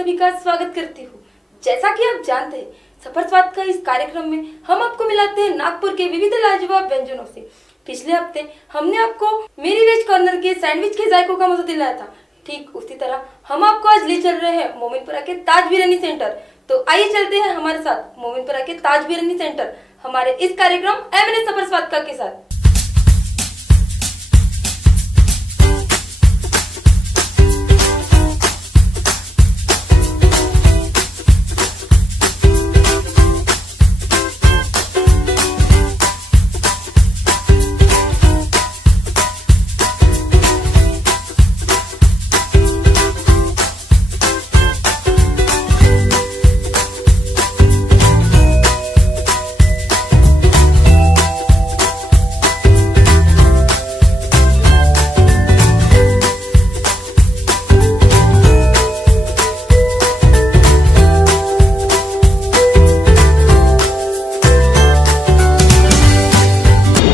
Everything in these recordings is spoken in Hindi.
सभी का स्वागत करती हूँ। जैसा कि आप जानते हैं, सफर स्वाद का इस कार्यक्रम में हम आपको मिलाते हैं नागपुर के विविध लाजवाब व्यंजनों से। पिछले हफ्ते हमने आपको मेरी वेज कॉर्नर के सैंडविच के जायकों का मजा दिलाया था। ठीक उसी तरह हम आपको आज ले चल रहे हैं मोमिनपुरा के ताज बिरयानी सेंटर। तो आइए चलते हैं हमारे साथ मोमिनपुरा के ताज बिरयानी सेंटर हमारे इस कार्यक्रम M&S सफर स्वाद का के साथ।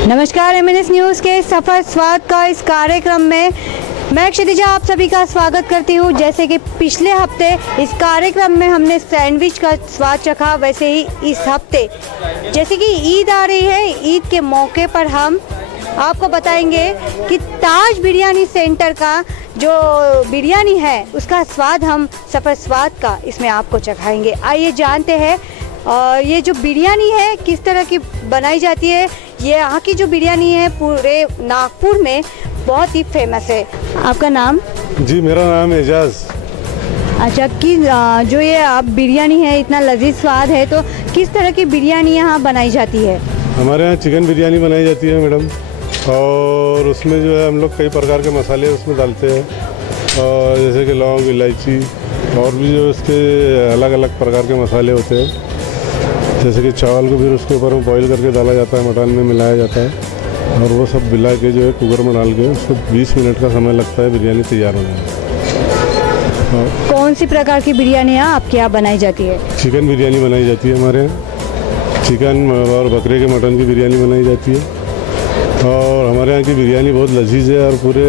नमस्कार, M&S न्यूज़ के सफ़र स्वाद का इस कार्यक्रम में मैं क्षितिजा आप सभी का स्वागत करती हूँ। जैसे कि पिछले हफ्ते इस कार्यक्रम में हमने सैंडविच का स्वाद चखा, वैसे ही इस हफ्ते जैसे कि ईद आ रही है, ईद के मौके पर हम आपको बताएंगे कि ताज बिरयानी सेंटर का जो बिरयानी है उसका स्वाद हम सफ़र स्वाद का इसमें आपको चखाएंगे। आइए जानते हैं ये जो बिरयानी है किस तरह की बनाई जाती है। ये यहाँ की जो बिरयानी है पूरे नागपुर में बहुत ही फेमस है। आपका नाम? जी, मेरा नाम एजाज। अच्छा, कि जो ये आप बिरयानी है इतना लजीज स्वाद है, तो किस तरह की बिरयानी यहाँ बनाई जाती है? हमारे यहाँ चिकन बिरयानी बनाई जाती है मैडम, और उसमें जो है हम लोग कई प्रकार के मसाले उसमें डालते हैं, और जैसे कि लौंग, इलायची और भी जो उसके अलग अलग प्रकार के मसाले होते हैं। जैसे कि चावल को फिर उसके ऊपर बॉईल करके डाला जाता है, मटन में मिलाया जाता है, और वो सब मिला के जो है कुकर में डाल के उसको 20 मिनट का समय लगता है बिरयानी तैयार होने में। कौन सी प्रकार की बिरयानी यहाँ आपके यहाँ बनाई जाती है? चिकन बिरयानी बनाई जाती है हमारे यहाँ। चिकन और बकरे के मटन की बिरयानी बनाई जाती है, और हमारे यहाँ की बिरयानी बहुत लजीज है, और पूरे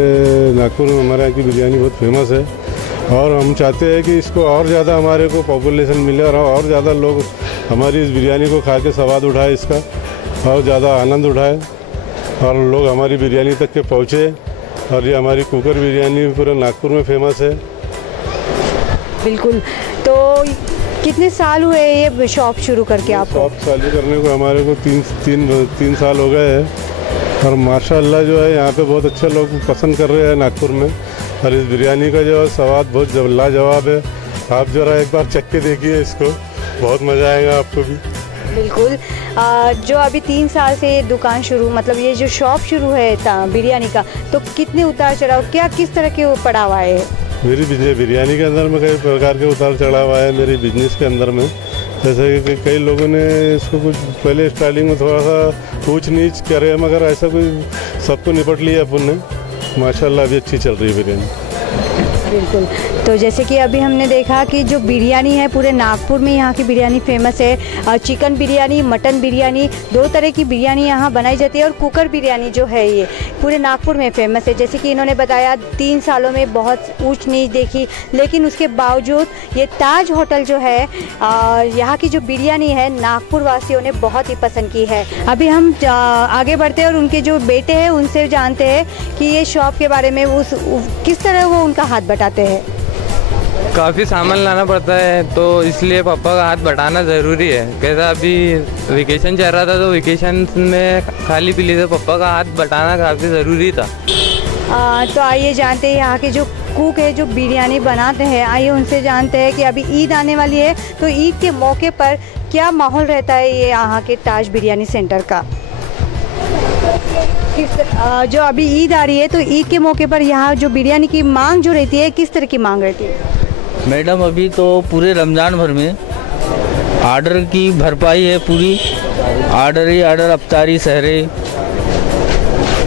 नागपुर में हमारे यहाँ की बिरयानी बहुत फेमस है। और हम चाहते हैं कि इसको और ज़्यादा हमारे को पॉपुलेशन मिले, और ज़्यादा लोग हमारी इस बिरयानी को खा के स्वाद उठाए, इसका और ज़्यादा आनंद उठाए, और लोग हमारी बिरयानी तक के पहुँचे। और ये हमारी कुकर बिरयानी पूरे नागपुर में फेमस है। बिल्कुल। तो कितने साल हुए ये शॉप शुरू करके आपको? शॉप चालू करने को हमारे को तीन साल हो गए हैं, और माशाल्लाह जो है यहाँ पे बहुत अच्छे लोग पसंद कर रहे हैं नागपुर में। और इस बिरयानी का जो है स्वाद बहुत लाजवाब है। आप ज़रा एक बार चख के देखिए इसको, बहुत मज़ा आएगा आपको भी। बिल्कुल। जो अभी 3 साल से ये दुकान शुरू, मतलब ये जो शॉप शुरू है बिरयानी का, तो कितने उतार चढ़ाव, क्या किस तरह के पड़ाव आए हैं? मेरी बिरयानी के अंदर में कई प्रकार के उतार चढ़ाव आए मेरे बिजनेस के अंदर में। जैसे कि कई लोगों ने इसको कुछ पहले स्टार्टिंग में थोड़ा सा ऊंच नीच करे, मगर ऐसा कोई सबको निपट लिया अपन ने। माशाल्लाह अभी अच्छी चल रही है बिरयानी। बिल्कुल। तो जैसे कि अभी हमने देखा कि जो बिरयानी है पूरे नागपुर में यहाँ की बिरयानी फेमस है। चिकन बिरयानी, मटन बिरयानी, 2 तरह की बिरयानी यहाँ बनाई जाती है, और कुकर बिरयानी जो है ये पूरे नागपुर में फेमस है। जैसे कि इन्होंने बताया 3 सालों में बहुत ऊंच नीच देखी, लेकिन उसके बावजूद ये ताज होटल जो है यहाँ की जो बिरयानी है नागपुर वासियों ने बहुत ही पसंद की है। अभी हम आगे बढ़ते हैं और उनके जो बेटे हैं उनसे जानते हैं कि ये शॉप के बारे में किस तरह वो उनका हाथ बटाते हैं। काफ़ी सामान लाना पड़ता है, तो इसलिए पापा का हाथ बटाना ज़रूरी है। कैसा अभी वेकेशन चल रहा था, तो वेकेशन में खाली पीली से पापा का हाथ बटाना काफ़ी ज़रूरी था। तो आइए जानते हैं यहाँ के जो कुक है जो बिरयानी बनाते हैं, आइए उनसे जानते हैं कि अभी ईद आने वाली है, तो ईद के मौके पर क्या माहौल रहता है ये यहाँ के ताज बिरयानी सेंटर का। जो अभी ईद आ रही है, तो ईद के मौके पर यहाँ जो बिरयानी की मांग जो रहती है, किस तरह की मांग रहती है? मैडम अभी तो पूरे रमज़ान भर में आर्डर की भरपाई है पूरी। आर्डर ही आर्डर, अफ्तारी, सहरे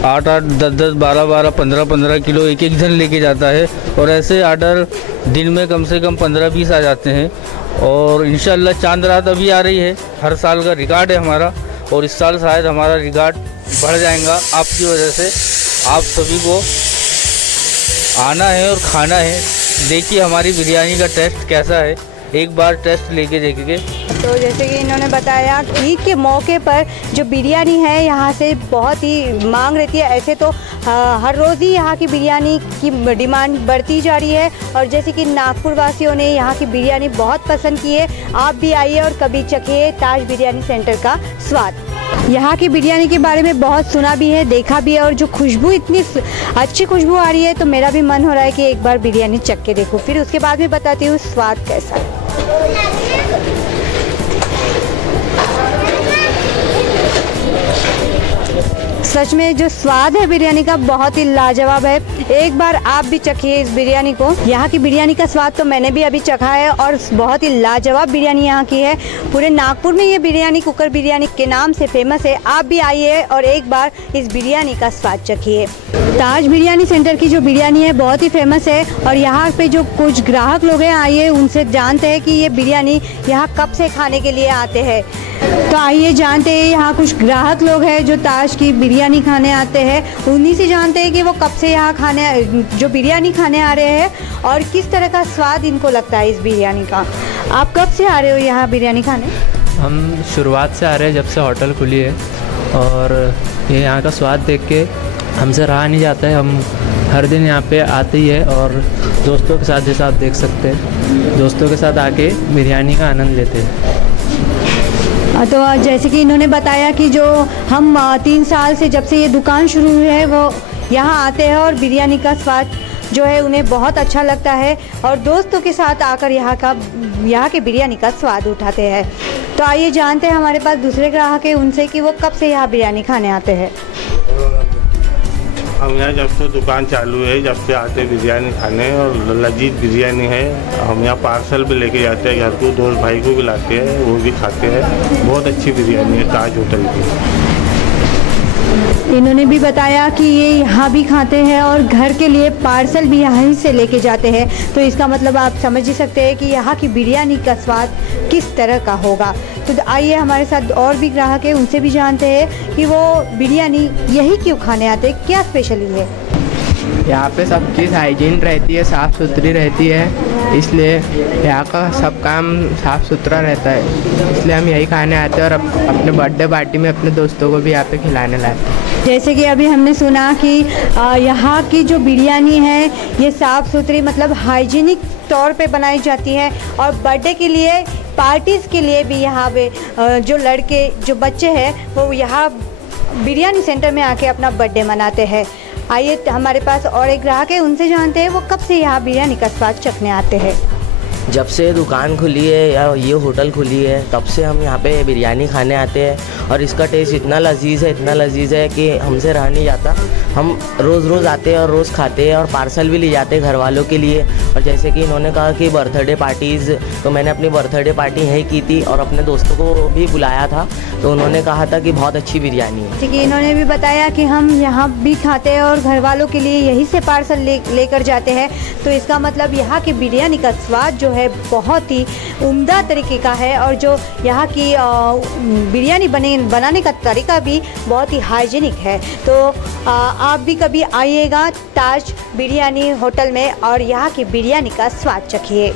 8-8, 10-10, 12-12, 15-15 किलो एक जन लेके जाता है, और ऐसे आर्डर दिन में कम से कम 15-20 आ जाते हैं। और इंशाल्लाह चांद रात अभी आ रही है, हर साल का रिकॉर्ड है हमारा, और इस साल शायद हमारा रिकॉर्ड बढ़ जाएगा आपकी वजह से। आप सभी को आना है और खाना है, देखिए हमारी बिरयानी का टेस्ट कैसा है, एक बार टेस्ट लेके देखेंगे। तो जैसे कि इन्होंने बताया, ईद के मौके पर जो बिरयानी है यहाँ से बहुत ही मांग रहती है। ऐसे तो हर रोज़ ही यहाँ की बिरयानी की डिमांड बढ़ती जा रही है और जैसे कि नागपुर वासियों ने यहाँ की बिरयानी बहुत पसंद की है। आप भी आइए और कभी चखिए ताज बिरयानी सेंटर का स्वाद। यहाँ की बिरयानी के बारे में बहुत सुना भी है, देखा भी है और जो खुशबू, इतनी अच्छी खुशबू आ रही है तो मेरा भी मन हो रहा है कि एक बार बिरयानी चख के देखूँ। फिर उसके बाद में बताती हूँ स्वाद कैसा है। सच में जो स्वाद है बिरयानी का बहुत ही लाजवाब है। एक बार आप भी चखिए इस बिरयानी को। यहाँ की बिरयानी का स्वाद तो मैंने भी अभी चखा है और बहुत ही लाजवाब बिरयानी यहाँ की है। पूरे नागपुर में ये बिरयानी कुकर बिरयानी के नाम से फेमस है। आप भी आइए और एक बार इस बिरयानी का स्वाद चखिए। ताज बिरयानी सेंटर की जो बिरयानी है बहुत ही फेमस है और यहाँ पे जो कुछ ग्राहक लोग हैं, आइए उनसे जानते हैं कि ये बिरयानी यहाँ कब से खाने के लिए आते हैं। तो आइए जानते हैं, यहाँ कुछ ग्राहक लोग हैं जो ताज की बिरयानी खाने आते हैं, उन्हीं से जानते हैं कि वो कब से यहाँ जो बिरयानी खाने आ रहे हैं और किस तरह का स्वाद इनको लगता है इस बिरयानी का। आप कब से आ रहे हो यहाँ बिरयानी खाने? हम शुरुआत से आ रहे हैं जब से होटल खुली है और ये यहाँ का स्वाद देख के हमसे रहा नहीं जाता है। हम हर दिन यहाँ पे आते ही है और दोस्तों के साथ, जैसा आप देख सकते हैं, दोस्तों के साथ आके बिरयानी का आनंद लेते हैं। तो जैसे कि इन्होंने बताया कि जो हम 3 साल से जब से ये दुकान शुरू हुई है वो यहाँ आते हैं और बिरयानी का स्वाद जो है उन्हें बहुत अच्छा लगता है और दोस्तों के साथ आकर यहाँ के बिरयानी का स्वाद उठाते हैं। तो आइए जानते हैं, हमारे पास दूसरे ग्राहक हैं, उनसे कि वो कब से यहाँ बिरयानी खाने आते हैं। हम यहाँ जब से दुकान चालू है, जब से आते बिरयानी खाने और लजीज बिरयानी है। हम यहाँ पार्सल भी लेके जाते हैं घर को, दोस्त भाई को भी लाते हैं, वो भी खाते हैं। बहुत अच्छी बिरयानी है ताज होटल की। इन्होंने भी बताया कि ये यहाँ भी खाते हैं और घर के लिए पार्सल भी यहीं से लेके जाते हैं। तो इसका मतलब आप समझ ही सकते हैं कि यहाँ की बिरयानी का स्वाद किस तरह का होगा। तो आइए हमारे साथ और भी ग्राहक हैं, उनसे भी जानते हैं कि वो बिरयानी यही क्यों खाने आते हैं, क्या स्पेशली है। यहाँ पे सब चीज़ हाइजीन रहती है, साफ़ सुथरी रहती है, इसलिए यहाँ का सब काम साफ़ सुथरा रहता है। इसलिए हम यही खाने आते हैं और अपने बर्थडे पार्टी में अपने दोस्तों को भी यहाँ पे खिलाने लाते हैं। जैसे कि अभी हमने सुना कि यहाँ की जो बिरयानी है ये साफ़ सुथरी, मतलब हाइजीनिक तौर पे बनाई जाती है और बर्थडे के लिए, पार्टीज़ के लिए भी यहाँ पे जो लड़के, जो बच्चे हैं वो यहाँ बिरयानी सेंटर में आके अपना बर्थडे मनाते हैं। आइए हमारे पास और एक ग्राहक है, उनसे जानते हैं वो कब से यहाँ बिरयानी का स्वाद चखने आते हैं। जब से दुकान खुली है या ये होटल खुली है तब से हम यहाँ पे बिरयानी खाने आते हैं और इसका टेस्ट इतना लजीज है कि हमसे रहा नहीं जाता। हम रोज़ आते हैं और रोज़ खाते हैं और पार्सल भी ले जाते हैं घर वालों के लिए। और जैसे कि इन्होंने कहा कि बर्थडे पार्टीज़, तो मैंने अपनी बर्थडे पार्टी यहीं की थी और अपने दोस्तों को भी बुलाया था, तो उन्होंने कहा था कि बहुत अच्छी बिरयानी है। ठीक है, इन्होंने भी बताया कि हम यहाँ भी खाते हैं और घर वालों के लिए यहीं से पार्सल लेकर जाते हैं। तो इसका मतलब यहाँ की बिरयानी का स्वाद जो है बहुत ही उम्दा तरीके का है और जो यहाँ की बिरयानी बनाने का तरीका भी बहुत ही हाइजीनिक है। तो आप भी कभी आइएगा ताज बिरयानी होटल में और यहाँ की बिरयानी का स्वाद चखिए।